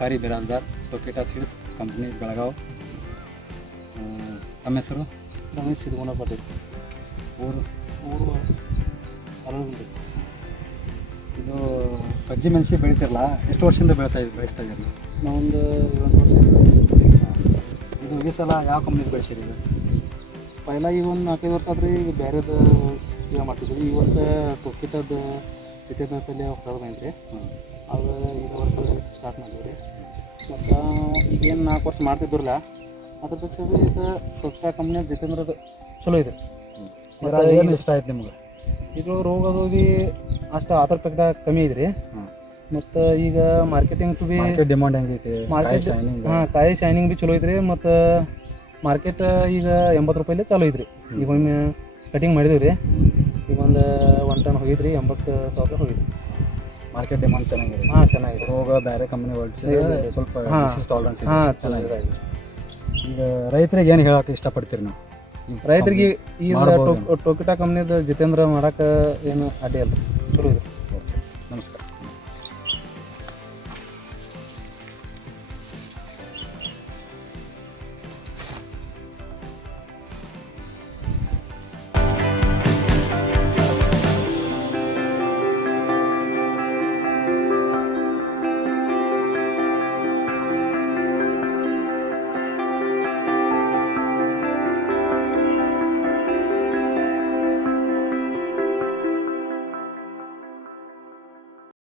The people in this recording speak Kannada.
ಸರ್ಕಾರಿ ಬಿರಾಲ್ದಾರ್ ಟೊಕೆಟಾ ಸೀಡ್ಸ್ ಕಂಪ್ನಿ ಬೆಳಗಾವ್. ತಮ್ಮ ಹೆಸರು? ರಮೇಶ್ ಸಿದ್ಗುಣ ಪಾಟೀಲ್. ಊರು ಅರವಿಂದ. ಇದು ಕಜ್ಜಿ ಮೆಣಸಿ ಬೆಳಿತಿರಲ್ಲ, ಎಷ್ಟು ವರ್ಷದಿಂದ ಬೆಳೆಸ್ತಾ ಇದ್ದೀರಿ? ನಾವೊಂದು 7 ವರ್ಷ. ಇದು ಈ ಸಲ ಯಾವ ಕಂಪ್ನಿದು ಬೆಳೆಸಿರಿ? ಇದು ಪೈಲ ಈಗ ಒಂದು 4-5 ವರ್ಷ ಆದ್ರಿ. ಈಗ ಬೇರೆದು ಈಗ ಮಾಡ್ತಿದ್ವಿ. ಈ ವರ್ಷ ಟೊಕೆಟದ ಜಿತೇಂದ್ರದಲ್ಲಿ ಹೊಸದು ಬಂದ್ರಿ. ಅದು ಈ ವರ್ಷ ಸ್ಟಾರ್ಟ್ ಮಾಡಿದ್ವಿ ರೀ. ಮತ್ತು ಈಗೇನು 4 ವರ್ಷ ಮಾಡ್ತಿದ್ರಲ್ಲ, ಅದ್ರ ಪಕ್ಷ ಇದು ಟೊಕೆಟಾ ಕಂಪ್ನಿಯಾಗ ಜಿತೇಂದ್ರದ ಚಲೋ ಇದೆ. ಏನು ಇಷ್ಟ ಆಯ್ತು ನಿಮ್ಗೆ? ಇದು ರೋಗದು ಭೀ ಅಷ್ಟು ಆತರ ಪಕ್ಕ ಕಮ್ಮಿ ಐತ್ರಿ. ಮತ್ತು ಈಗ ಮಾರ್ಕೆಟಿಂಗ್ ಬಿ ಡಿಮಾಂಡ್ ಹೆಂಗೈತಿ? ಮಾರ್ಕೆಟ್ ಕಾಯಿ ಶೈನಿಂಗ್ ಭೀ ಚಲೋ ಐತ್ರಿ. ಮತ್ತು ಮಾರ್ಕೆಟ್ ಈಗ 80 ರೂಪಾಯಿಲೇ ಚಾಲೂ ಐತ್ರಿ. ಈಗ ಒಮ್ಮೆ ಕಟಿಂಗ್ ಮಾಡಿದೀವಿ ರೀ. ಈಗ ಒಂದು 1 ಟನ್ ಹೋಗಿದ್ರಿ, 80,000 ಹೋಗಿದ್ರಿ. ಮಾರ್ಕೆಟ್ ಡಿಮಾಂಡ್ ಚೆನ್ನಾಗಿದೆ. ಚೆನ್ನಾಗಿದೆ. ರೋಗ ಬೇರೆ ಕಂಪ್ನಿ ಹೋಲಿಸಿದ್ರೆ ಸ್ವಲ್ಪ ಟಾಲರೆನ್ಸ್ ಚೆನ್ನಾಗಿದೆ. ಈಗ ರೈತರಿಗೆ ಏನು ಹೇಳಕ್ಕೆ ಇಷ್ಟಪಡ್ತೀರಿ ನಾವು? ರೈತರಿಗೆ ಈ ಟೊಕೆಟಾ ಕಂಪ್ನಿದ ಜಿತೇಂದ್ರ ಮಾಡಕ್ಕೆ ಏನು ಅಡ್ಡಿ ಅಲ್ಲ, ಚಲೋ ಇದೆ. ನಮಸ್ಕಾರ.